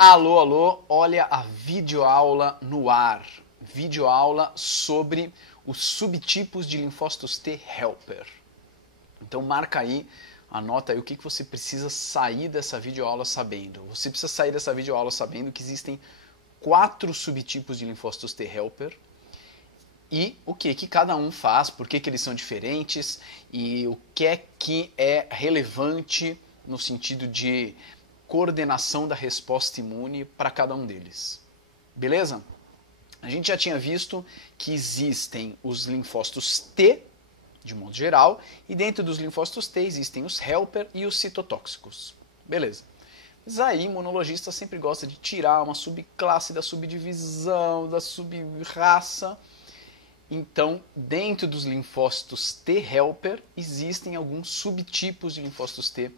Alô, alô, olha a videoaula no ar. Videoaula sobre os subtipos de linfócitos T helper. Então marca aí, anota aí o que você precisa sair dessa videoaula sabendo. Você precisa sair dessa videoaula sabendo que existem 4 subtipos de linfócitos T helper e o que cada um faz, por que eles são diferentes e o que é relevante no sentido de coordenação da resposta imune para cada um deles. Beleza? A gente já tinha visto que existem os linfócitos T, de modo geral, e dentro dos linfócitos T existem os helper e os citotóxicos. Beleza. Mas aí, imunologista sempre gosta de tirar uma subclasse da subdivisão, da subraça. Então, dentro dos linfócitos T helper, existem alguns subtipos de linfócitos T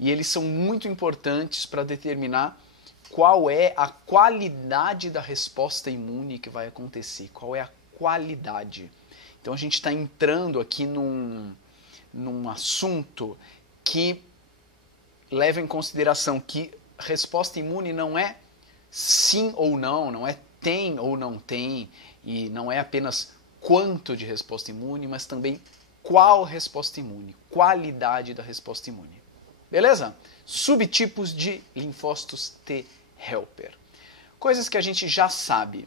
e eles são muito importantes para determinar qual é a qualidade da resposta imune que vai acontecer, qual é a qualidade. Então, a gente está entrando aqui num assunto que leva em consideração que resposta imune não é sim ou não é tem ou não tem, e não é apenas quanto de resposta imune, mas também qual resposta imune, qualidade da resposta imune. Beleza? Subtipos de linfócitos T helper. Coisas que a gente já sabe.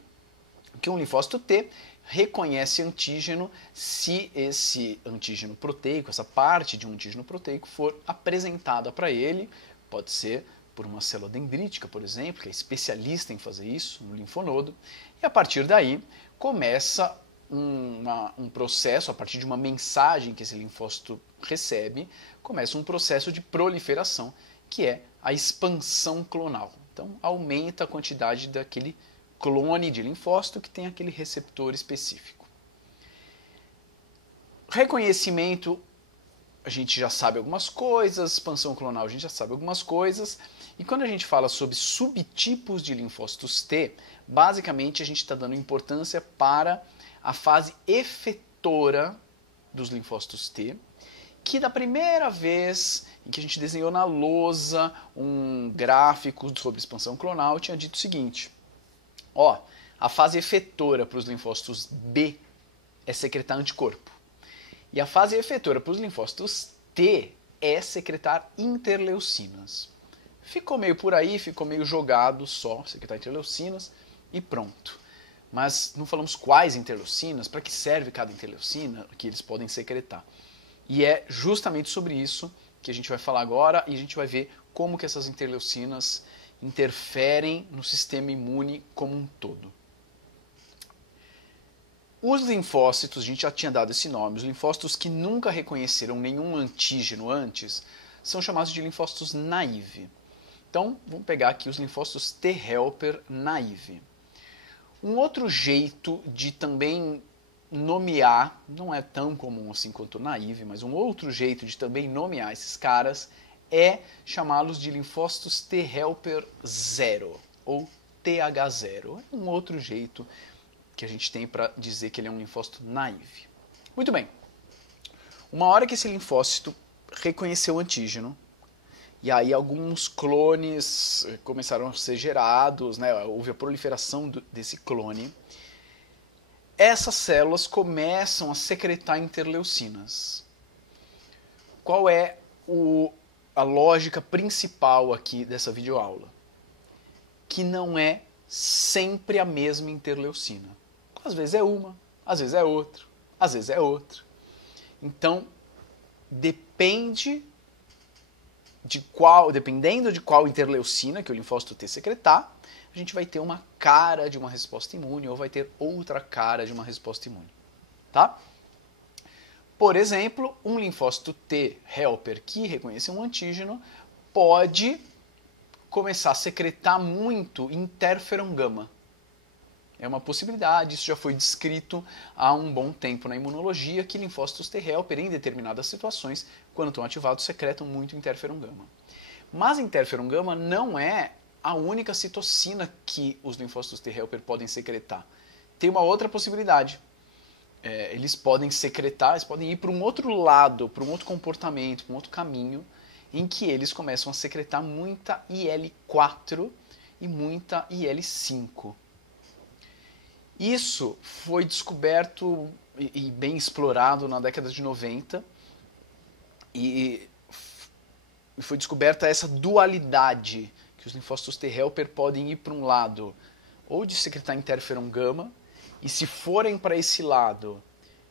Que um linfócito T reconhece antígeno se esse antígeno proteico, essa parte de um antígeno proteico for apresentada para ele, pode ser por uma célula dendrítica, por exemplo, que é especialista em fazer isso, no linfonodo, e a partir daí começa um processo, a partir de uma mensagem que esse linfócito recebe, começa um processo de proliferação, que é a expansão clonal. Então, aumenta a quantidade daquele clone de linfócito que tem aquele receptor específico. Reconhecimento, a gente já sabe algumas coisas, expansão clonal a gente já sabe algumas coisas, e quando a gente fala sobre subtipos de linfócitos T, basicamente a gente está dando importância para a fase efetora dos linfócitos T, que da primeira vez em que a gente desenhou na lousa um gráfico sobre expansão clonal, tinha dito o seguinte, a fase efetora para os linfócitos B é secretar anticorpo, e a fase efetora para os linfócitos T é secretar interleucinas. Ficou meio por aí, ficou meio jogado só, secretar interleucinas e pronto. Mas não falamos quais interleucinas, para que serve cada interleucina que eles podem secretar. E é justamente sobre isso que a gente vai falar agora e a gente vai ver como que essas interleucinas interferem no sistema imune como um todo. Os linfócitos, a gente já tinha dado esse nome, os linfócitos que nunca reconheceram nenhum antígeno antes, são chamados de linfócitos naive. Então, vamos pegar aqui os linfócitos T helper naive. Um outro jeito de também nomear, não é tão comum assim quanto naive, mas um outro jeito de também nomear esses caras é chamá-los de linfócitos T helper 0 ou TH0. É um outro jeito que a gente tem para dizer que ele é um linfócito naive. Muito bem. Uma hora que esse linfócito reconheceu o antígeno, e aí alguns clones começaram a ser gerados, né? Houve a proliferação desse clone. Essas células começam a secretar interleucinas. Qual é a lógica principal aqui dessa videoaula? Que não é sempre a mesma interleucina. Às vezes é uma, às vezes é outra, às vezes é outra. Então, dependendo de qual interleucina que o linfócito T secretar, a gente vai ter uma cara de uma resposta imune ou vai ter outra cara de uma resposta imune. Tá? Por exemplo, um linfócito T helper que reconhece um antígeno pode começar a secretar muito interferon gama. É uma possibilidade, isso já foi descrito há um bom tempo na imunologia, que linfócitos T helper, em determinadas situações, quando estão ativados, secretam muito interferon gama. Mas interferon gama não é a única citocina que os linfócitos T helper podem secretar. Tem uma outra possibilidade. Eles podem secretar, eles podem ir para um outro lado, para um outro comportamento, para um outro caminho, em que eles começam a secretar muita IL-4 e muita IL-5. Isso foi descoberto e bem explorado na década de 90 e foi descoberta essa dualidade, que os linfócitos T helper podem ir para um lado ou de secretar interferon gama, e se forem para esse lado,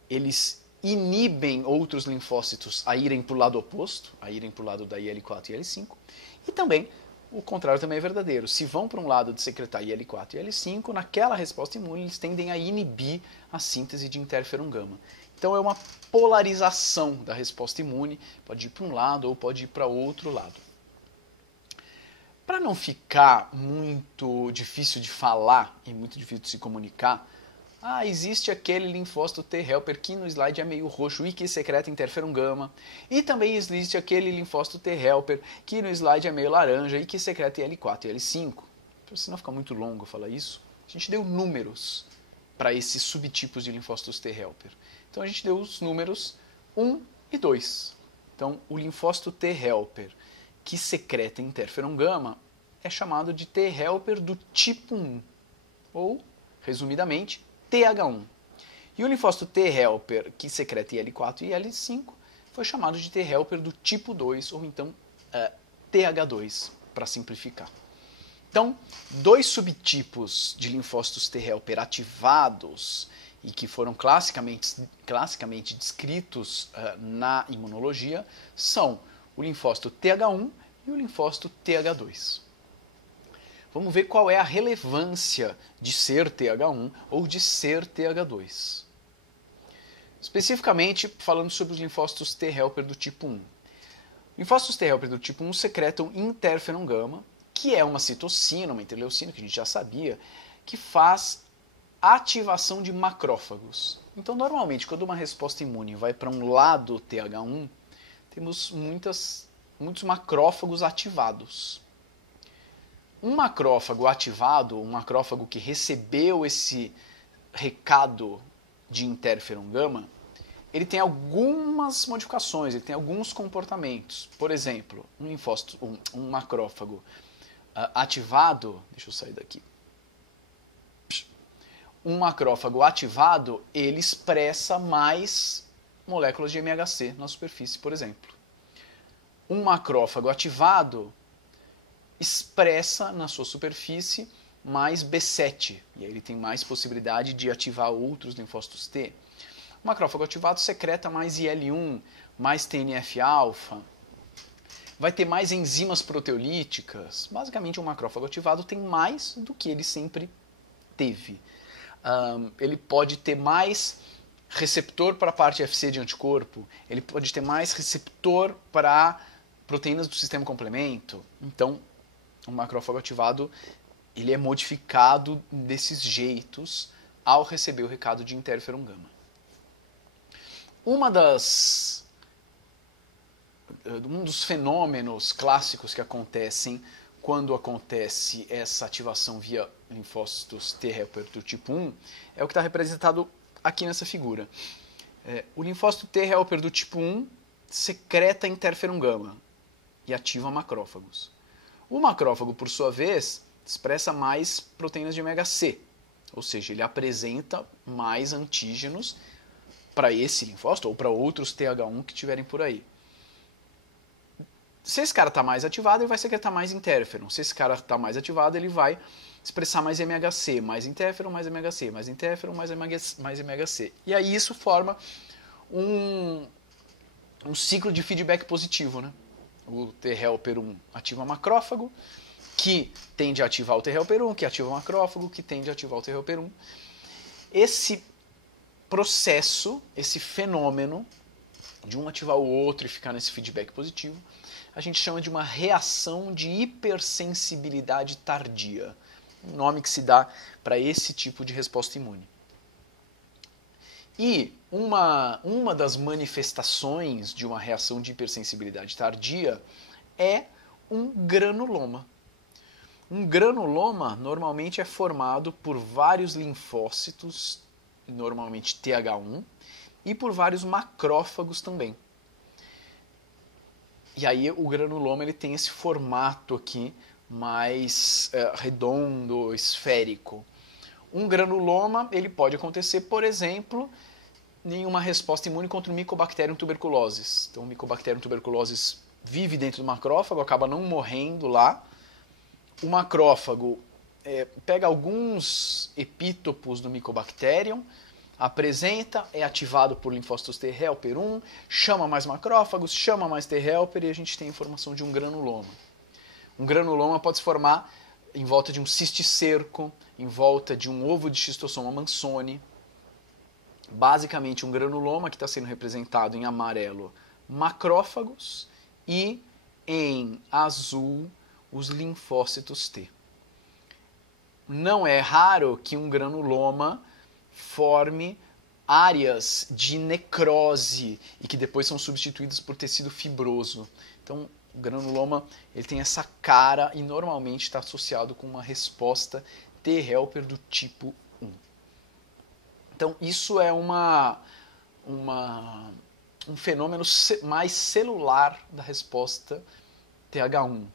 eles inibem outros linfócitos a irem para o lado oposto, a irem para o lado da IL-4 e IL-5, e também o contrário também é verdadeiro. Se vão para um lado de secretar IL-4 e IL-5, naquela resposta imune eles tendem a inibir a síntese de interferon gama. Então é uma polarização da resposta imune, pode ir para um lado ou pode ir para outro lado. Para não ficar muito difícil de falar e muito difícil de se comunicar, existe aquele linfócito T helper que no slide é meio roxo e que secreta interferon gama, e também existe aquele linfócito T helper que no slide é meio laranja e que secreta IL-4 e IL-5. Para se não ficar muito longo falar isso, a gente deu números para esses subtipos de linfócitos T helper. Então a gente deu os números 1 e 2. Então o linfócito T helper que secreta interferon gama é chamado de T helper do tipo 1, ou, resumidamente, TH1. E o linfócito T helper que secreta IL-4 e IL-5 foi chamado de T helper do tipo 2, ou então TH2, para simplificar. Então, dois subtipos de linfócitos T helper ativados e que foram classicamente descritos na imunologia são o linfócito TH1 e o linfócito TH2. Vamos ver qual é a relevância de ser TH1 ou de ser TH2. Especificamente, falando sobre os linfócitos T helper do tipo 1. Linfócitos T helper do tipo 1 secretam interferon gama, que é uma citocina, uma interleucina, que a gente já sabia, que faz ativação de macrófagos. Então, normalmente, quando uma resposta imune vai para um lado TH1, temos muitos macrófagos ativados. Um macrófago ativado, um macrófago que recebeu esse recado de interferon gama, ele tem algumas modificações, ele tem alguns comportamentos. Por exemplo, um macrófago ativado, deixa eu sair daqui. Um macrófago ativado, ele expressa mais moléculas de MHC na superfície, por exemplo. Um macrófago ativado expressa na sua superfície mais B7, e aí ele tem mais possibilidade de ativar outros linfócitos T. O macrófago ativado secreta mais IL-1, mais TNF-alfa, vai ter mais enzimas proteolíticas. Basicamente, um macrófago ativado tem mais do que ele sempre teve. Ele pode ter mais receptor para a parte FC de anticorpo, ele pode ter mais receptor para proteínas do sistema complemento. Então, o macrófago ativado ele é modificado desses jeitos ao receber o recado de interferon gama. Um dos fenômenos clássicos que acontecem quando acontece essa ativação via linfócitos T helper do tipo 1 é o que está representado aqui nessa figura. O linfócito T helper do tipo 1 secreta interferon gama e ativa macrófagos. O macrófago, por sua vez, expressa mais proteínas de MHC, ou seja, ele apresenta mais antígenos para esse linfócito ou para outros TH1 que tiverem por aí. Se esse cara está mais ativado, ele vai secretar mais interferon. Se esse cara está mais ativado, ele vai expressar mais MHC, mais interferon, mais MHC, mais interferon, mais MHC. E aí isso forma um ciclo de feedback positivo, né? O T helper 1 ativa macrófago, que tende a ativar o T helper 1, que ativa o macrófago, que tende a ativar o T helper 1. Esse processo, esse fenômeno de um ativar o outro e ficar nesse feedback positivo, a gente chama de uma reação de hipersensibilidade tardia. Um nome que se dá para esse tipo de resposta imune. E uma das manifestações de uma reação de hipersensibilidade tardia é um granuloma. Um granuloma normalmente é formado por vários linfócitos, normalmente TH1, e por vários macrófagos também. E aí o granuloma ele tem esse formato aqui mais redondo, esférico. Um granuloma, ele pode acontecer, por exemplo, em uma resposta imune contra o Mycobacterium tuberculosis. Então, o Mycobacterium tuberculosis vive dentro do macrófago, acaba não morrendo lá. O macrófago pega alguns epítopos do Mycobacterium, apresenta, é ativado por linfócitos T helper 1, chama mais macrófagos, chama mais T helper e a gente tem a informação de um granuloma. Um granuloma pode se formar em volta de um cisticerco, em volta de um ovo de Schistosoma mansoni. Basicamente um granuloma que está sendo representado em amarelo, macrófagos, e em azul os linfócitos T. Não é raro que um granuloma forme áreas de necrose e que depois são substituídas por tecido fibroso. Então, o granuloma ele tem essa cara e normalmente está associado com uma resposta T helper do tipo 1. Então, isso é um fenômeno mais celular da resposta TH1.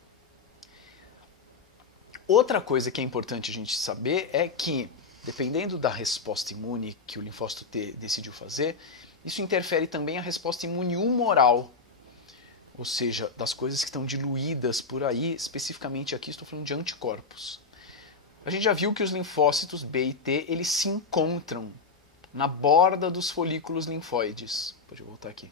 Outra coisa que é importante a gente saber é que, dependendo da resposta imune que o linfócito T decidiu fazer, isso interfere também a resposta imune humoral, ou seja, das coisas que estão diluídas por aí, especificamente aqui estou falando de anticorpos. A gente já viu que os linfócitos B e T eles se encontram na borda dos folículos linfóides. Pode voltar aqui.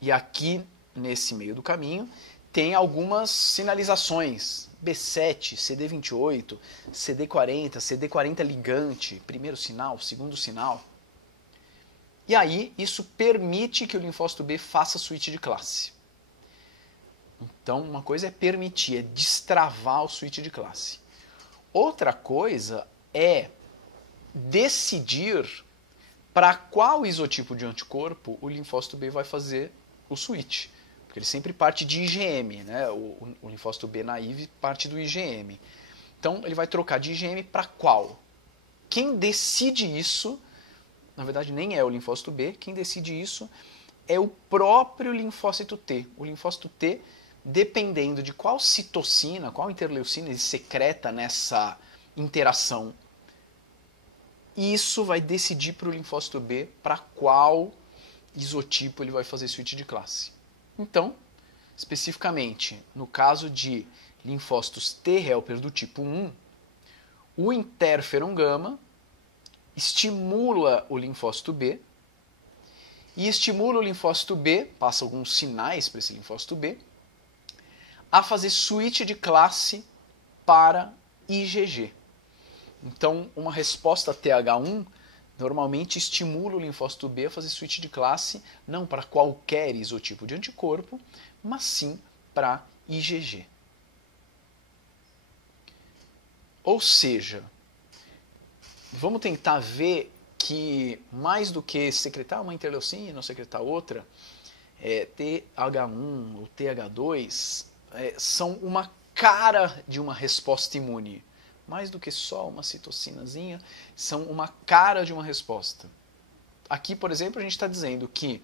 E aqui, nesse meio do caminho, tem algumas sinalizações. B7, CD28, CD40, CD40 ligante, primeiro sinal, segundo sinal. E aí, isso permite que o linfócito B faça switch de classe. Então, uma coisa é permitir, é destravar o switch de classe. Outra coisa é decidir para qual isotipo de anticorpo o linfócito B vai fazer o switch. Porque ele sempre parte de IgM, né? O linfócito B naive parte do IgM. Então, ele vai trocar de IgM para qual? Quem decide isso, na verdade nem é o linfócito B, quem decide isso é o próprio linfócito T. O linfócito T, dependendo de qual citocina, qual interleucina ele secreta nessa interação, isso vai decidir para o linfócito B para qual isotipo ele vai fazer switch de classe. Então, especificamente, no caso de linfócitos T helper do tipo 1, o interferon gama estimula o linfócito B e estimula o linfócito B, passa alguns sinais para esse linfócito B, a fazer switch de classe para IgG. Então, uma resposta TH1 normalmente estimula o linfócito B a fazer switch de classe, não para qualquer isotipo de anticorpo, mas sim para IgG. Ou seja, vamos tentar ver que mais do que secretar uma interleucina ou secretar outra, TH1 ou TH2 são uma cara de uma resposta imune. Mais do que só uma citocinazinha, são uma cara de uma resposta. Aqui, por exemplo, a gente está dizendo que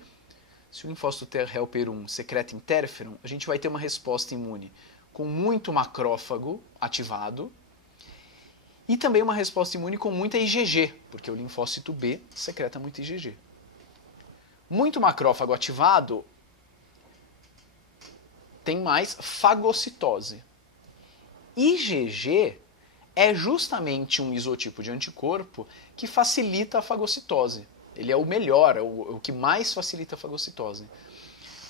se o linfócito T helper 1 secreta interferon, a gente vai ter uma resposta imune com muito macrófago ativado e também uma resposta imune com muita IgG, porque o linfócito B secreta muito IgG. Muito macrófago ativado tem mais fagocitose. IgG é justamente um isotipo de anticorpo que facilita a fagocitose. Ele é o melhor, é o que mais facilita a fagocitose.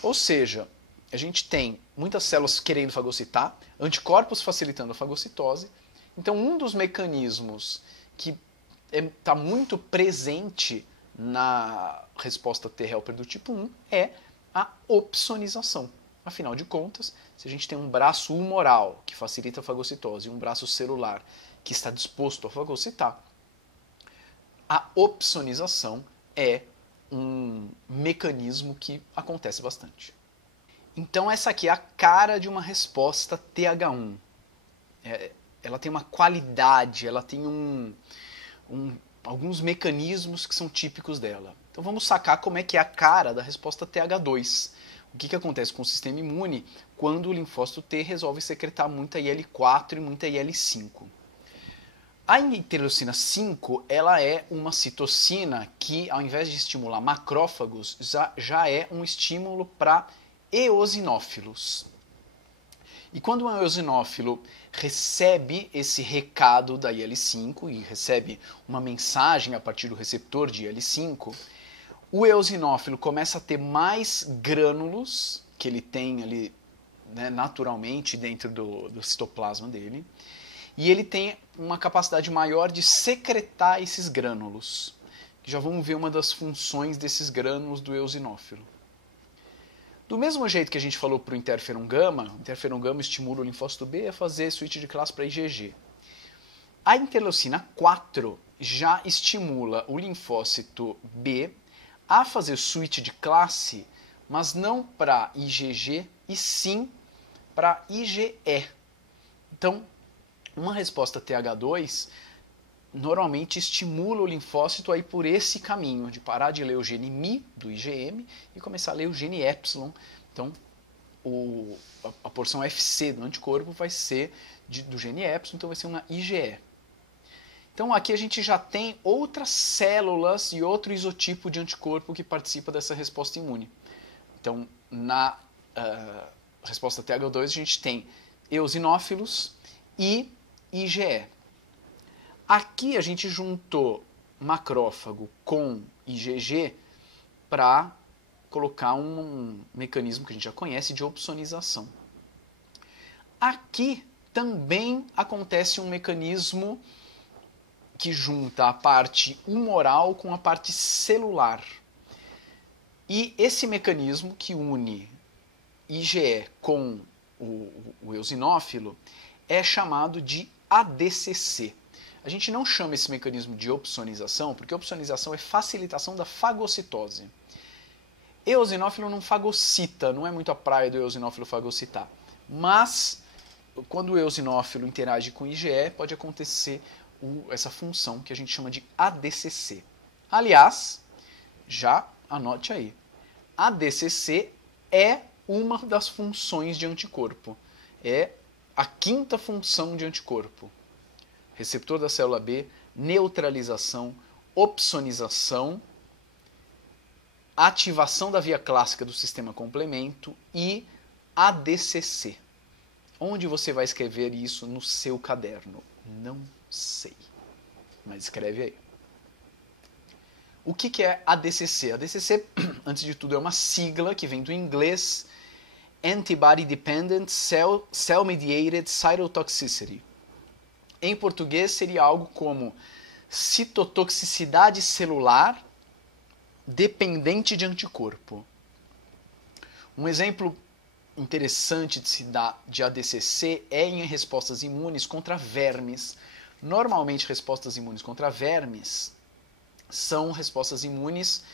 Ou seja, a gente tem muitas células querendo fagocitar, anticorpos facilitando a fagocitose. Então, um dos mecanismos que está muito presente na resposta T helper do tipo 1 é a opsonização. Afinal de contas, se a gente tem um braço humoral que facilita a fagocitose e um braço celular que está disposto a fagocitar, a opsonização é um mecanismo que acontece bastante. Então essa aqui é a cara de uma resposta TH1. Ela tem uma qualidade, ela tem alguns mecanismos que são típicos dela. Então vamos sacar como é que é a cara da resposta TH2. O que acontece com o sistema imune quando o linfócito T resolve secretar muita IL-4 e muita IL-5? A interleucina 5 ela é uma citocina que, ao invés de estimular macrófagos, já é um estímulo para eosinófilos. E quando um eosinófilo recebe esse recado da IL-5 e recebe uma mensagem a partir do receptor de IL-5, o eosinófilo começa a ter mais grânulos que ele tem ali, né, naturalmente dentro do citoplasma dele, e ele tem uma capacidade maior de secretar esses grânulos. Já vamos ver uma das funções desses grânulos do eosinófilo. Do mesmo jeito que a gente falou para o interferon gama estimula o linfócito B a fazer switch de classe para IgG. A interleucina 4 já estimula o linfócito B a fazer switch de classe, mas não para IgG, e sim para IgE. Então, uma resposta TH2 normalmente estimula o linfócito a ir por esse caminho, de parar de ler o gene Mi, do IgM, e começar a ler o gene Epsilon. Então, a porção FC do anticorpo vai ser do gene Epsilon, então vai ser uma IgE. Então, aqui a gente já tem outras células e outro isotipo de anticorpo que participa dessa resposta imune. Então, na resposta TH2, a gente tem eosinófilos e IgE. Aqui a gente juntou macrófago com IgG para colocar um mecanismo que a gente já conhece de opsonização. Aqui também acontece um mecanismo que junta a parte humoral com a parte celular. E esse mecanismo que une IgE com o eosinófilo é chamado de ADCC. A gente não chama esse mecanismo de opsonização, porque opsonização é facilitação da fagocitose. Eosinófilo não fagocita, não é muito a praia do eosinófilo fagocitar. Mas, quando o eosinófilo interage com o IgE, pode acontecer essa função que a gente chama de ADCC. Aliás, já anote aí, ADCC é uma das funções de anticorpo. É a quinta função de anticorpo. Receptor da célula B, neutralização, opsonização, ativação da via clássica do sistema complemento e ADCC. Onde você vai escrever isso no seu caderno? Não sei, mas escreve aí. O que é ADCC? ADCC, antes de tudo, é uma sigla que vem do inglês Antibody Dependent Cell Mediated Cytotoxicity. Em português seria algo como citotoxicidade celular dependente de anticorpo. Um exemplo interessante de se dar de ADCC é em respostas imunes contra vermes. Normalmente, respostas imunes contra vermes são respostas imunes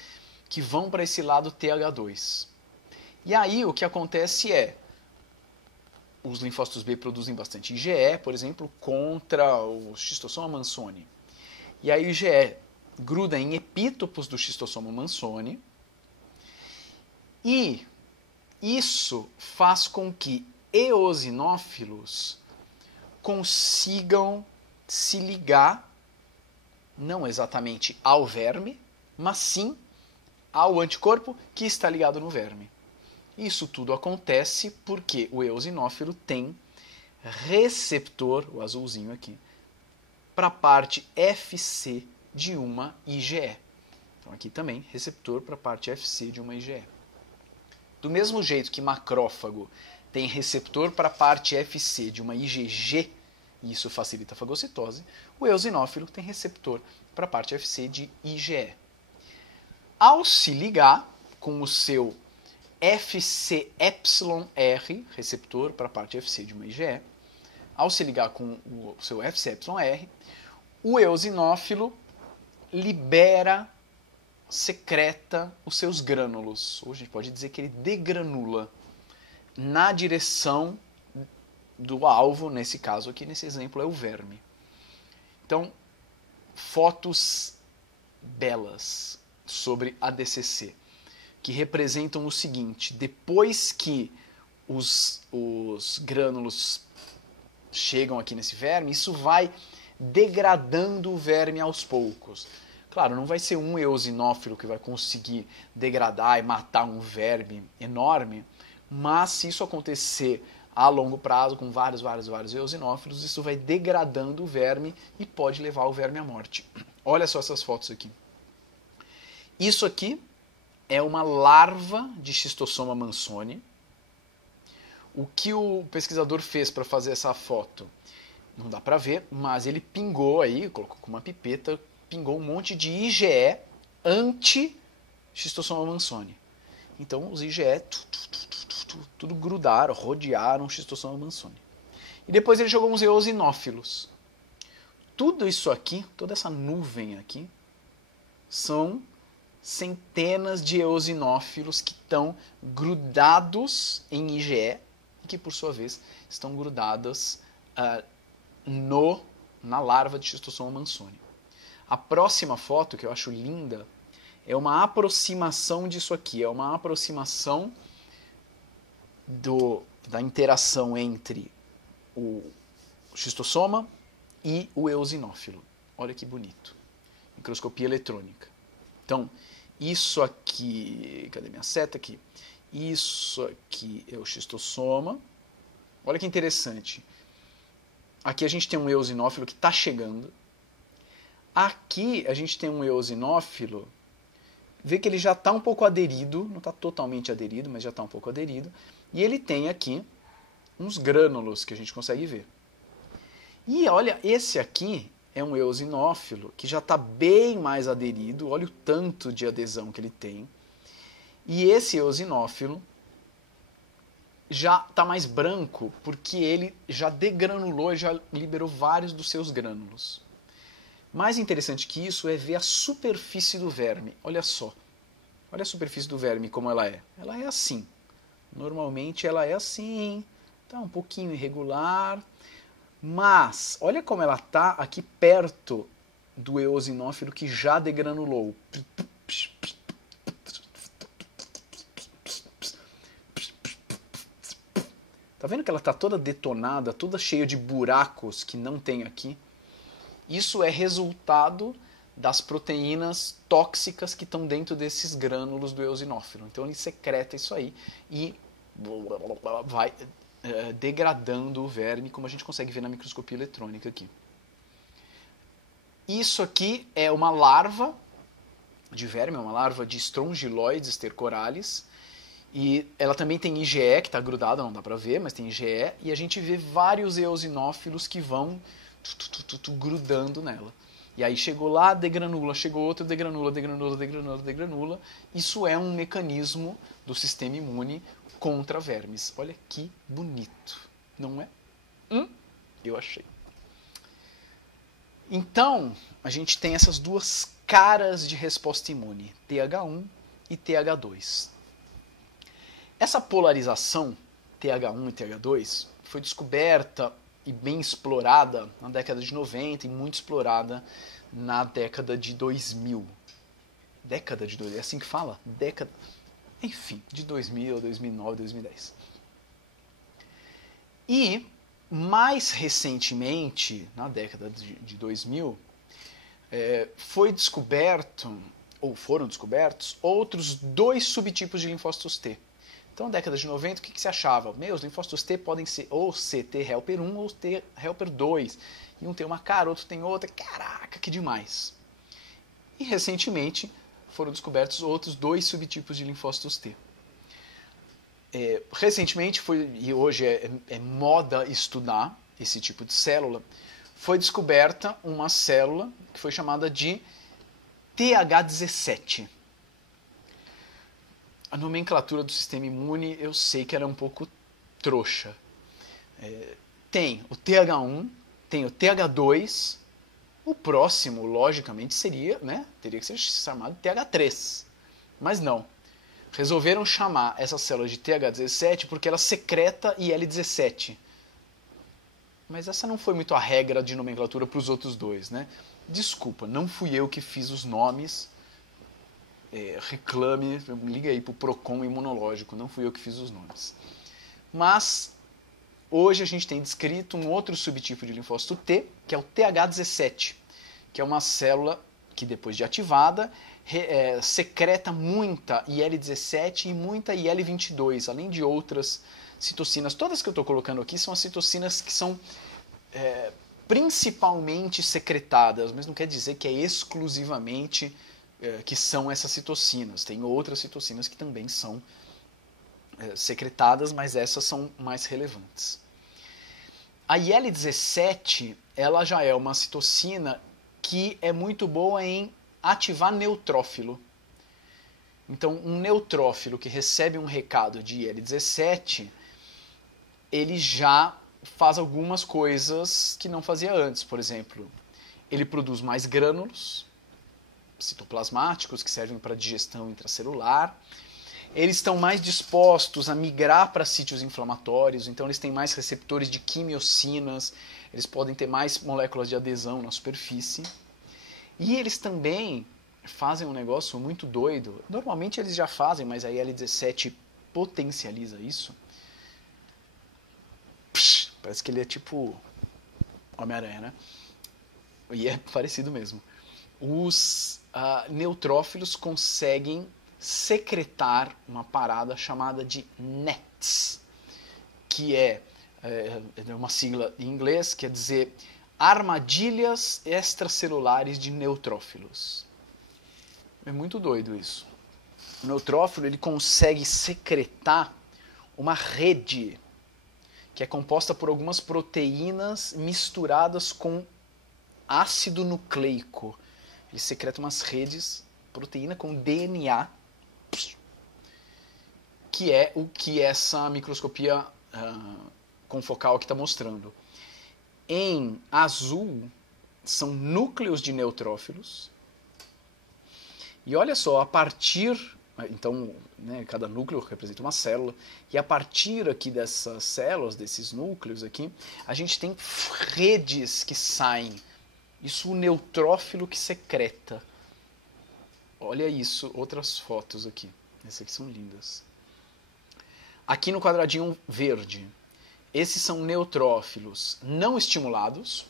que vão para esse lado TH2. E aí o que acontece é, os linfócitos B produzem bastante IgE, por exemplo, contra o Schistosoma mansoni. E aí o IgE gruda em epítopos do Schistosoma mansoni e isso faz com que eosinófilos consigam se ligar, não exatamente ao verme, mas sim ao anticorpo que está ligado no verme. Isso tudo acontece porque o eosinófilo tem receptor, o azulzinho aqui, para a parte FC de uma IgE. Então aqui também receptor para a parte FC de uma IgE. Do mesmo jeito que macrófago tem receptor para a parte FC de uma IgG, e isso facilita a fagocitose, o eosinófilo tem receptor para a parte FC de IgE. Ao se ligar com o seu FcεR, receptor para a parte FC de uma IgE, ao se ligar com o seu FcεR, o eosinófilo libera, secreta os seus grânulos. Ou a gente pode dizer que ele degranula na direção do alvo, nesse caso aqui, nesse exemplo é o verme. Então, fotos belas sobre ADCC. que representam o seguinte: depois que os grânulos chegam aqui nesse verme, isso vai degradando o verme aos poucos. Claro, não vai ser um eosinófilo que vai conseguir degradar e matar um verme enorme, mas se isso acontecer a longo prazo, com vários eosinófilos, isso vai degradando o verme e pode levar o verme à morte. Olha só essas fotos aqui. Isso aqui é uma larva de Schistosoma mansoni. O que o pesquisador fez para fazer essa foto? Não dá para ver, mas ele pingou aí, colocou com uma pipeta, pingou um monte de IgE anti-Schistosoma mansoni. Então os IgE tudo grudaram, rodearam o Schistosoma mansoni. E depois ele jogou uns eosinófilos. Tudo isso aqui, toda essa nuvem aqui, são centenas de eosinófilos que estão grudados em IgE e que, por sua vez, estão grudadas na larva de Schistosoma mansoni. A próxima foto, que eu acho linda, é uma aproximação disso aqui. É uma aproximação da interação entre o Schistosoma e o eosinófilo. Olha que bonito. Microscopia eletrônica. Então, isso aqui... Cadê minha seta aqui? Isso aqui é o Schistosoma. Olha que interessante. Aqui a gente tem um eosinófilo que está chegando. Aqui a gente tem um eosinófilo, vê que ele já está um pouco aderido, não está totalmente aderido, mas já está um pouco aderido. E ele tem aqui uns grânulos que a gente consegue ver. E olha, esse aqui é um eosinófilo que já está bem mais aderido, olha o tanto de adesão que ele tem. E esse eosinófilo já está mais branco, porque ele já degranulou, já liberou vários dos seus grânulos. Mais interessante que isso é ver a superfície do verme. Olha só. Olha a superfície do verme como ela é. Ela é assim. Normalmente ela é assim. Tá um pouquinho irregular. Mas olha como ela tá aqui perto do eosinófilo que já degranulou. Tá vendo que ela tá toda detonada, toda cheia de buracos que não tem aqui? Isso é resultado das proteínas tóxicas que estão dentro desses grânulos do eosinófilo. Então ele secreta isso aí e vai degradando o verme, como a gente consegue ver na microscopia eletrônica aqui. Isso aqui é uma larva de verme, é uma larva de Strongyloides stercoralis. E ela também tem IgE, que está grudada, não dá para ver, mas tem IgE. E a gente vê vários eosinófilos que vão grudando nela. E aí chegou lá, degranula, chegou outro, degranula, degranula, degranula, degranula. Isso é um mecanismo do sistema imune contra vermes. Olha que bonito, não é? Eu achei. Então, a gente tem essas duas caras de resposta imune, TH1 e TH2. Essa polarização, TH1 e TH2, foi descoberta e bem explorada na década de 90 e muito explorada na década de 2000. Década de 2000, é assim que fala? Década... Enfim, de 2000, 2009, 2010. E, mais recentemente, na década de 2000, foi descoberto, ou foram descobertos, outros dois subtipos de linfócitos T. Então, na década de 90, o que se achava? Os linfócitos T podem ser ou ser T helper 1 ou T helper 2. E um tem uma cara, outro tem outra. Caraca, que demais! E, recentemente, foram descobertos outros dois subtipos de linfócitos T. Recentemente, e hoje é moda estudar esse tipo de célula, foi descoberta uma célula que foi chamada de TH17. A nomenclatura do sistema imune, eu sei que ela é um pouco trouxa. Tem o TH1, tem o TH2, o próximo, logicamente, seria, teria que ser chamado TH3. Mas não. Resolveram chamar essa célula de TH17 porque ela secreta IL-17. Mas essa não foi muito a regra de nomenclatura para os outros dois, né? Desculpa, não fui eu que fiz os nomes. reclame, liga aí para o PROCON imunológico, não fui eu que fiz os nomes. Mas hoje a gente tem descrito um outro subtipo de linfócito T, que é o TH17, que é uma célula que depois de ativada secreta muita IL-17 e muita IL-22, além de outras citocinas. Todas que eu estou colocando aqui são as citocinas que são principalmente secretadas, mas não quer dizer que é exclusivamente que são essas citocinas. Tem outras citocinas que também são secretadas, mas essas são mais relevantes. A IL-17 ela já é uma citocina que é muito boa em ativar neutrófilo. Então, um neutrófilo que recebe um recado de IL-17, ele já faz algumas coisas que não fazia antes. Por exemplo, ele produz mais grânulos citoplasmáticos que servem para digestão intracelular. Eles estão mais dispostos a migrar para sítios inflamatórios, então eles têm mais receptores de quimiocinas, eles podem ter mais moléculas de adesão na superfície. E eles também fazem um negócio muito doido. Normalmente eles já fazem, mas a IL-17 potencializa isso. Parece que ele é tipo Homem-Aranha, né? E é parecido mesmo. Os neutrófilos conseguem secretar uma parada chamada de NETs, que é uma sigla em inglês, quer dizer armadilhas extracelulares de neutrófilos. É muito doido isso. O neutrófilo ele consegue secretar uma rede que é composta por algumas proteínas misturadas com ácido nucleico. Ele secreta umas redes, proteína com DNA, que é o que essa microscopia confocal aqui está mostrando. Em azul são núcleos de neutrófilos. E olha só, a partir... Então, né, cada núcleo representa uma célula. E a partir aqui dessas células, desses núcleos aqui, a gente tem redes que saem. Isso o neutrófilo que secreta. Olha isso, outras fotos aqui. Essas aqui são lindas. Aqui no quadradinho verde, esses são neutrófilos não estimulados.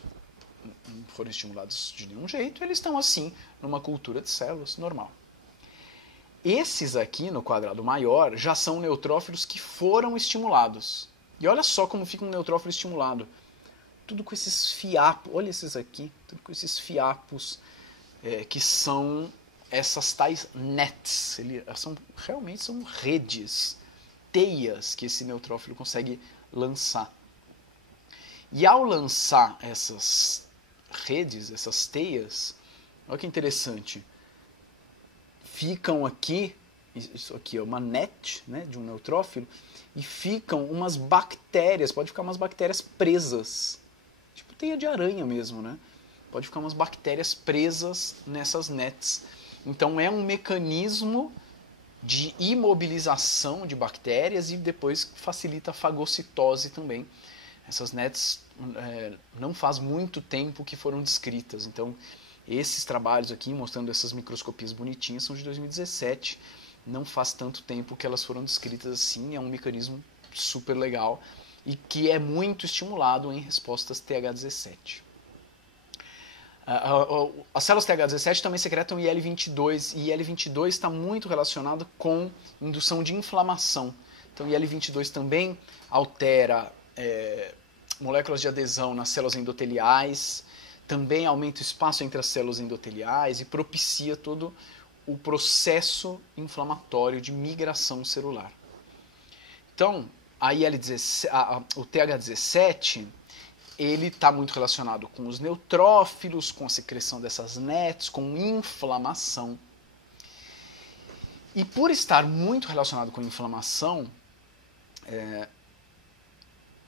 Não foram estimulados de nenhum jeito, eles estão assim, numa cultura de células normal. Esses aqui, no quadrado maior, já são neutrófilos que foram estimulados. E olha só como fica um neutrófilo estimulado. Tudo com esses fiapos, olha esses aqui, tudo com esses fiapos que são essas tais nets. Realmente são redes, teias que esse neutrófilo consegue lançar. E ao lançar essas redes, essas teias, olha que interessante, ficam aqui, isso aqui é uma net, né, de um neutrófilo, e ficam umas bactérias, pode ficar umas bactérias presas, tipo teia de aranha mesmo, né? Pode ficar umas bactérias presas nessas nets. Então é um mecanismo de imobilização de bactérias e depois facilita a fagocitose também. Essas nets não faz muito tempo que foram descritas, então esses trabalhos aqui mostrando essas microscopias bonitinhas são de 2017, não faz tanto tempo que elas foram descritas assim, é um mecanismo super legal e que é muito estimulado em respostas TH17. As células TH17 também secretam IL-22 e IL-22 está muito relacionado com indução de inflamação. Então IL-22 também altera moléculas de adesão nas células endoteliais, também aumenta o espaço entre as células endoteliais e propicia todo o processo inflamatório de migração celular. Então, o TH17 ele está muito relacionado com os neutrófilos, com a secreção dessas nets, com inflamação. E por estar muito relacionado com inflamação,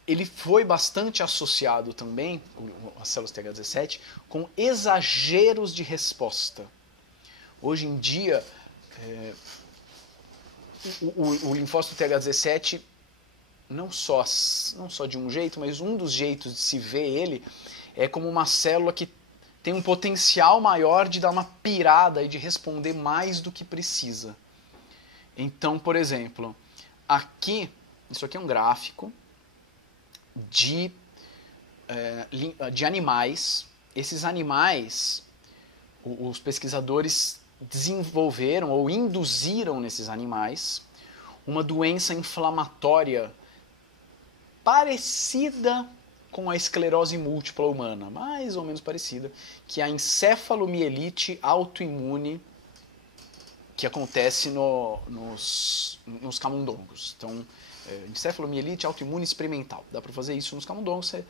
ele foi bastante associado também, as células TH17, com exageros de resposta. Hoje em dia, o linfócito TH17, não só de um jeito, mas um dos jeitos de se ver ele é como uma célula que tem um potencial maior de dar uma pirada e de responder mais do que precisa. Então, por exemplo, aqui, isso aqui é um gráfico de animais. Esses animais, os pesquisadores desenvolveram ou induziram nesses animais uma doença inflamatória parecida com a esclerose múltipla humana, mais ou menos parecida, que é a encefalomielite autoimune que acontece nos camundongos. Então, encefalomielite autoimune experimental. Dá para fazer isso nos camundongos, você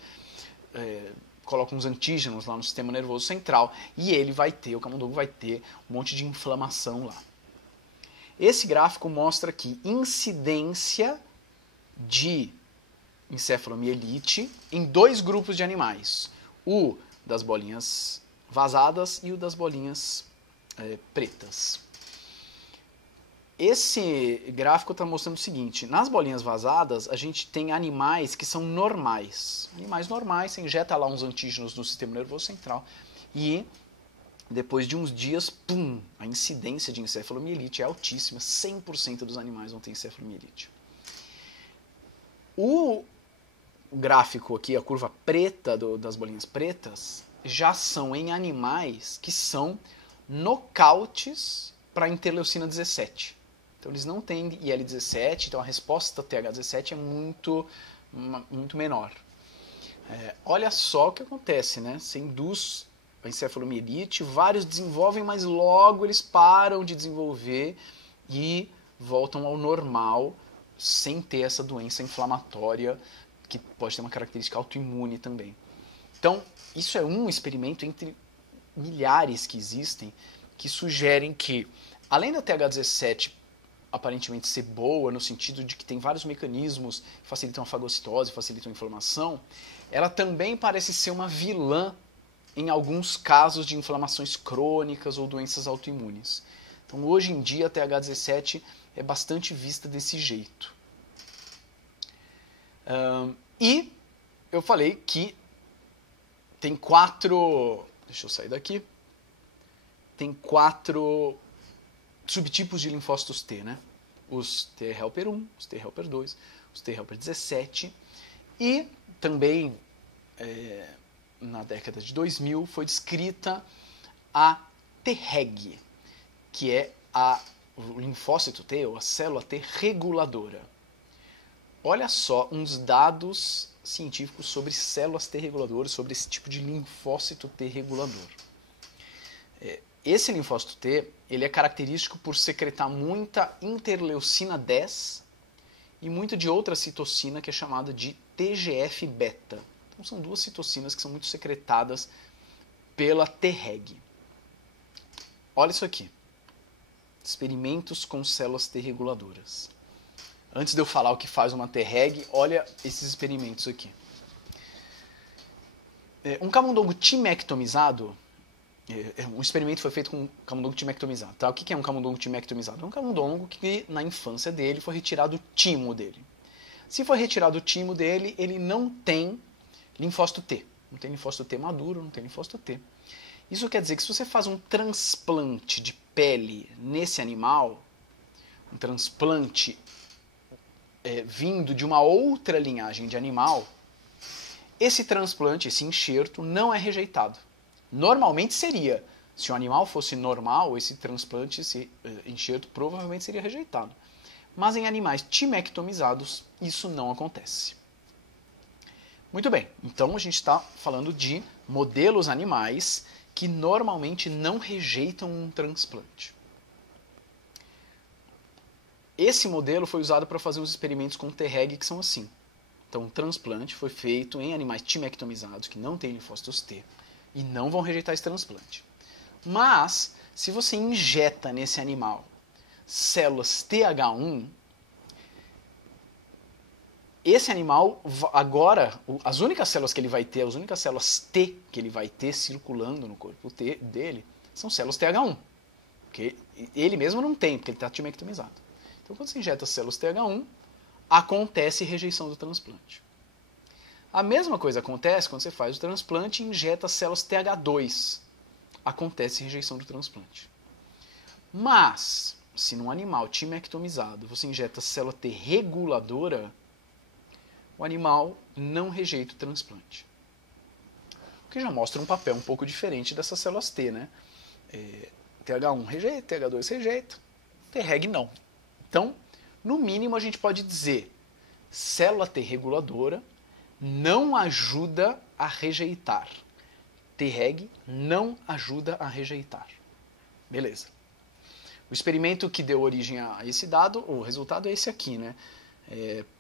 coloca uns antígenos lá no sistema nervoso central e o camundongo vai ter um monte de inflamação lá. Esse gráfico mostra aqui incidência de encefalomielite em 2 grupos de animais. O das bolinhas vazadas e o das bolinhas pretas. Esse gráfico está mostrando o seguinte: nas bolinhas vazadas a gente tem animais que são normais. Animais normais, você injeta lá uns antígenos no sistema nervoso central e depois de uns dias, pum, a incidência de encefalomielite é altíssima, 100% dos animais vão ter encefalomielite. O gráfico aqui, a curva preta das bolinhas pretas, já são em animais que são nocautes para interleucina 17. Então eles não têm IL-17, então a resposta TH17 é muito menor. Olha só o que acontece, né? Você induz a encefalomielite, vários desenvolvem, mas logo eles param de desenvolver e voltam ao normal, sem ter essa doença inflamatória, que pode ter uma característica autoimune também. Então, isso é um experimento entre milhares que existem, que sugerem que, além da TH17 aparentemente ser boa, no sentido de que tem vários mecanismos que facilitam a fagocitose, facilitam a inflamação, ela também parece ser uma vilã em alguns casos de inflamações crônicas ou doenças autoimunes. Então, hoje em dia, a TH17 é bastante vista desse jeito. E eu falei que tem 4... Deixa eu sair daqui. Tem 4 subtipos de linfócitos T, né? Os T helper 1, os T helper 2, os T helper 17 e também na década de 2000 foi descrita a Treg, que é o linfócito T, ou a célula T reguladora. Olha só uns dados científicos sobre células T reguladoras, sobre esse tipo de linfócito T regulador. Esse linfócito T, ele é característico por secretar muita interleucina 10 e muita de outra citocina que é chamada de TGF-beta. Então são 2 citocinas que são muito secretadas pela Treg. Olha isso aqui. Experimentos com células T reguladoras. Antes de eu falar o que faz uma Treg, olha esses experimentos aqui. Um camundongo timectomizado, um experimento foi feito com um camundongo timectomizado. Tá? O que é um camundongo timectomizado? É um camundongo que na infância dele foi retirado o timo dele. Se foi retirado o timo dele, ele não tem linfócito T. Não tem linfócito T maduro, não tem linfócito T. Isso quer dizer que se você faz um transplante de pele nesse animal, um transplante vindo de uma outra linhagem de animal, esse transplante, esse enxerto, não é rejeitado. Normalmente seria. Se o animal fosse normal, esse transplante, esse enxerto, provavelmente seria rejeitado. Mas em animais timectomizados, isso não acontece. Muito bem, então a gente está falando de modelos animais que normalmente não rejeitam um transplante. Esse modelo foi usado para fazer os experimentos com Treg que são assim. Então, o transplante foi feito em animais timectomizados que não têm linfócitos T e não vão rejeitar esse transplante. Mas, se você injeta nesse animal células TH1, esse animal, agora, as únicas células que ele vai ter, as únicas células T que ele vai ter circulando no corpo dele, são células TH1. Porque ele mesmo não tem, porque ele está timectomizado. Então, quando você injeta células TH1, acontece rejeição do transplante. A mesma coisa acontece quando você faz o transplante e injeta células TH2. acontece rejeição do transplante. Mas, se num animal timectomizado você injeta célula T reguladora, o animal não rejeita o transplante. O que já mostra um papel um pouco diferente dessas células T, né? TH1 rejeita, TH2 rejeita, Treg não. Então, no mínimo a gente pode dizer, célula T reguladora não ajuda a rejeitar. Treg não ajuda a rejeitar. Beleza. O experimento que deu origem a esse dado, o resultado é esse aqui, né?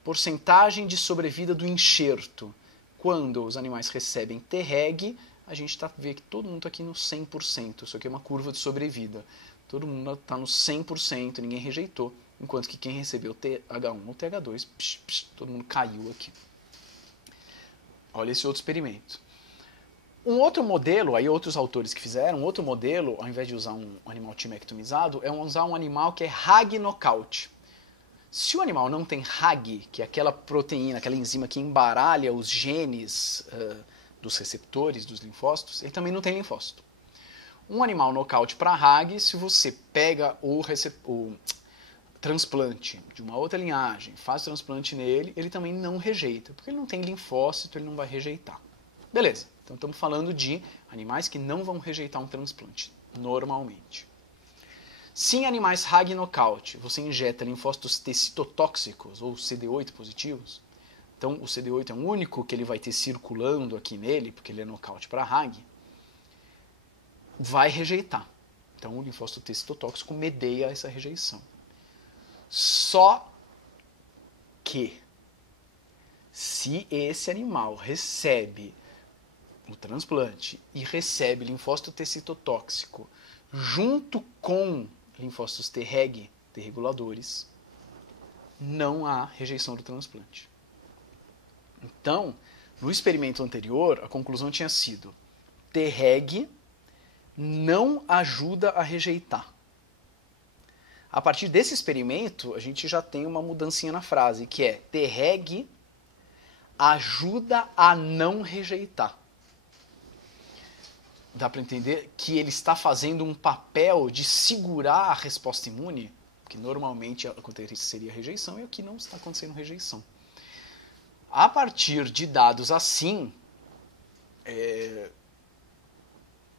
Porcentagem de sobrevida do enxerto. Quando os animais recebem Treg, a gente vê que todo mundo está aqui no 100%. Isso aqui é uma curva de sobrevida. Todo mundo está no 100%, ninguém rejeitou. Enquanto que quem recebeu TH1 ou TH2, todo mundo caiu aqui. Olha esse outro experimento. Um outro modelo, aí outros autores que fizeram, outro modelo, ao invés de usar um animal timectomizado, é usar um animal que é Hag knockout. Se o animal não tem Hag, que é aquela proteína, aquela enzima que embaralha os genes dos receptores, dos linfócitos, ele também não tem linfócito. Um animal knockout para Hag, se você pega o transplante de uma outra linhagem, faz transplante nele, ele também não rejeita, porque ele não tem linfócito, ele não vai rejeitar. Beleza, então estamos falando de animais que não vão rejeitar um transplante, normalmente. Se em animais Hag knockout você injeta linfócitos T citotóxicos, ou CD8 positivos, então o CD8 é o único que ele vai ter circulando aqui nele, porque ele é knockout para Hag, vai rejeitar. Então o linfócito T citotóxico medeia essa rejeição. Só que, se esse animal recebe o transplante e recebe linfócito T citotóxico junto com linfócitos Treg, T reguladores, não há rejeição do transplante. Então, no experimento anterior, a conclusão tinha sido: Treg não ajuda a rejeitar. A partir desse experimento, a gente já tem uma mudancinha na frase, que é Treg ajuda a não rejeitar. Dá para entender que ele está fazendo um papel de segurar a resposta imune, que normalmente aconteceria rejeição, e aqui não está acontecendo rejeição. A partir de dados assim,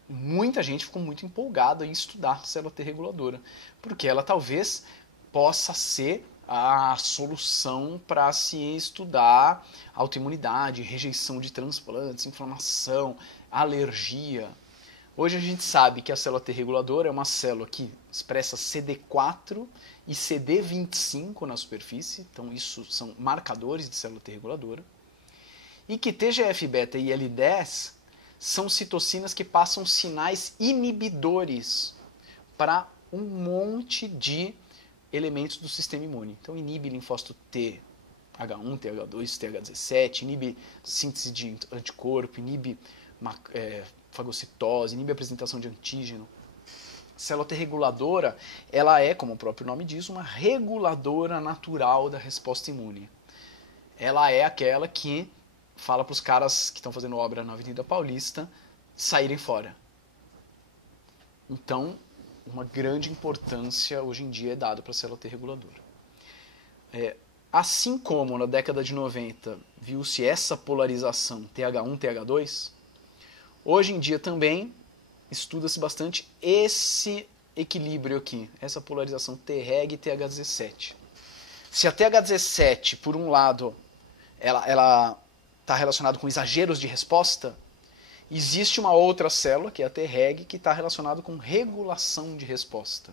muita gente ficou muito empolgada em estudar célula T reguladora, porque ela talvez possa ser a solução para se estudar autoimunidade, rejeição de transplantes, inflamação, alergia. Hoje a gente sabe que a célula T reguladora é uma célula que expressa CD4 e CD25 na superfície, então isso são marcadores de célula T reguladora, e que TGF-beta e IL-10 são citocinas que passam sinais inibidores para um monte de elementos do sistema imune. Então inibe linfócito T, H1, TH2, TH17, inibe síntese de anticorpo, inibe fagocitose, inibe a apresentação de antígeno. A célula T reguladora, ela é, como o próprio nome diz, uma reguladora natural da resposta imune. Ela é aquela que fala para os caras que estão fazendo obra na Avenida Paulista saírem fora. Então, uma grande importância hoje em dia é dada para a célula T reguladora. Assim como na década de 90 viu-se essa polarização TH1, TH2, hoje em dia também estuda-se bastante esse equilíbrio aqui, essa polarização Treg e TH17. Se a TH17, por um lado, ela está relacionada com exageros de resposta, existe uma outra célula, que é a Treg, que está relacionada com regulação de resposta.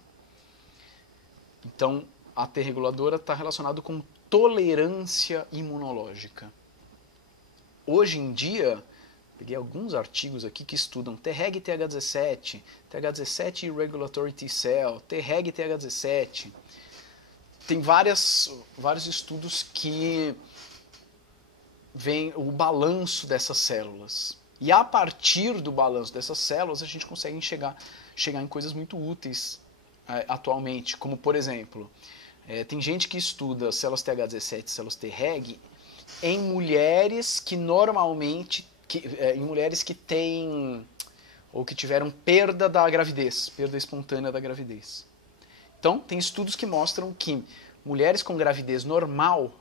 Então, a T reguladora está relacionada com tolerância imunológica. Hoje em dia, peguei alguns artigos aqui que estudam Treg e TH17, TH17 e Regulatory T-cell, Treg e TH17. Tem vários estudos que veem o balanço dessas células. E a partir do balanço dessas células, a gente consegue chegar em coisas muito úteis atualmente. Como, por exemplo, tem gente que estuda células TH17 e células Treg em mulheres que normalmente... em mulheres que têm ou que tiveram perda da gravidez, perda espontânea da gravidez. Então, tem estudos que mostram que mulheres com gravidez normal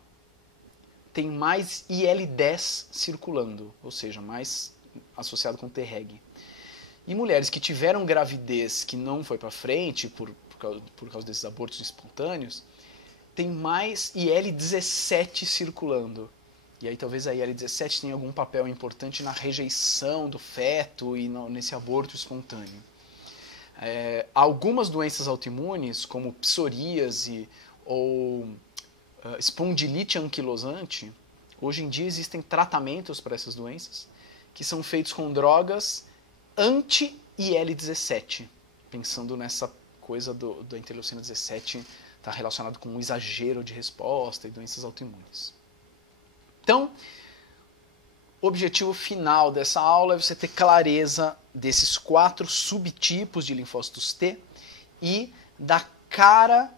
têm mais IL-10 circulando, ou seja, mais associado com T-reg. E mulheres que tiveram gravidez que não foi para frente por causa desses abortos espontâneos, tem mais IL-17 circulando. E aí talvez a IL-17 tenha algum papel importante na rejeição do feto e nesse aborto espontâneo. Algumas doenças autoimunes, como psoríase ou espondilite anquilosante, hoje em dia existem tratamentos para essas doenças que são feitos com drogas anti-IL-17, pensando nessa coisa da interleucina 17 está relacionado com um exagero de resposta e doenças autoimunes. Então, o objetivo final dessa aula é você ter clareza desses 4 subtipos de linfócitos T e da cara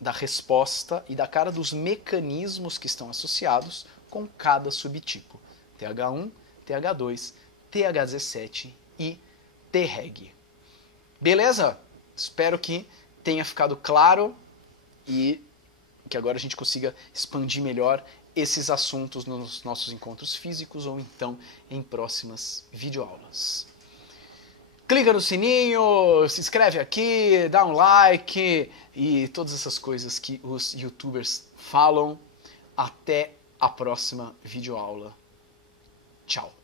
da resposta e da cara dos mecanismos que estão associados com cada subtipo. TH1, TH2, TH17 e Treg. Beleza? Espero que tenha ficado claro e que agora a gente consiga expandir melhor esses assuntos nos nossos encontros físicos ou então em próximas videoaulas. Clica no sininho, se inscreve aqui, dá um like e todas essas coisas que os youtubers falam. Até a próxima videoaula. Tchau.